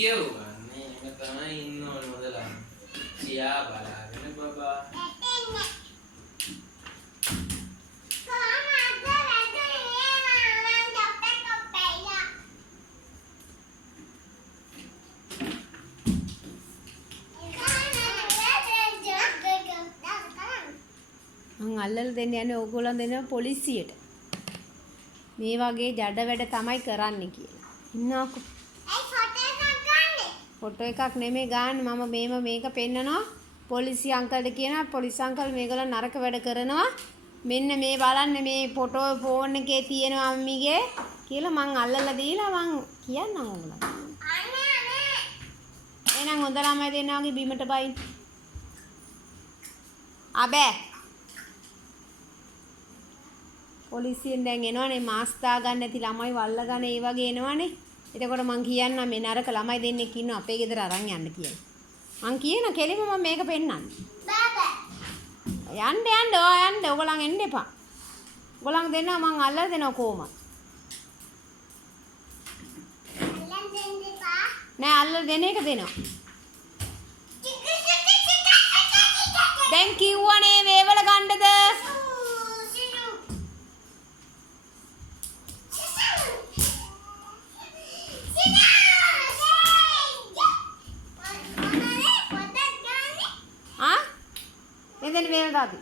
කියවන්නේ එක තමයි ඉන්න ඕනේ මොදලා. සියා බලාගෙන බබා. මං අල්ලලා දෙන්න යන්නේ ඕගොල්ලන් දෙනවා පොලිසියට. මේ වගේ ජඩ වැඩ තමයි කරන්නේ කියලා. ඉන්නකෝ. ෆොටෝ එකක් නෙමෙයි ගන්න මම මේක පෙන්නනවා පොලිසි අංකල්ට කියනවා පොලිස් අංකල් මේගොල්ලෝ නරක වැඩ කරනවා මෙන්න මේ බලන්න මේ ෆොටෝ ෆෝන් එකේ තියෙනවා අම්මිගේ කියලා මං අල්ලලා දීලා මං කියන්නම් ඕගොල්ලන්ට එහෙනම් හොඳ ළමයි දෙන්නා වගේ බීමට බයින් අබේ පොලිසියෙන් දැන් එනවනේ මාස් දා ගන්න නැති ළමයි වල්ල ගන්න ඒ වගේ එනවනේ එතකොට මං කියන්නම් මේ නරක ළමයි දෙන්නෙක් ඉන්නවා අපේ ගෙදර අරන් යන්න කියලා. මං කියන කෙලිම මම මේක පෙන්නන්න. බෑ. යන්න ඔයගොල්ලන් එන්න එපා. ඔයගොල්ලන් දෙන්නා මං අල්ලලා දෙනවා කොහොමද? අල්ලන් දෙන්න එපා. නෑ අල්ලලා දෙන එක දෙනවා. දැන් කිව්වනේ වේවල ගන්නද? then where dadi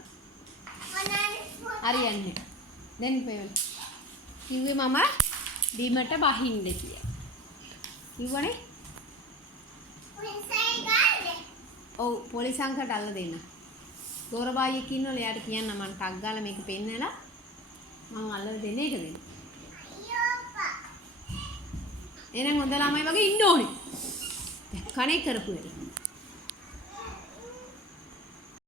හරියන්නේ දැන් වේවල කිව්වේ මම බීමට බහින්න කියලා කිව්වනේ ඔව් පොලිස් අංකයට අල්ල දෙන්න දොරබායියෙක් ඉන්නවලු එයාට කියන්න මම ටක් ගාලා මේක පෙන්නලා මම අල්ලලා දෙන්න ඒක දෙන්න එහෙනම් හොඳ ළමයි වගේ ඉන්න ඕනේ දැන් කණේ කරපු වෙලේ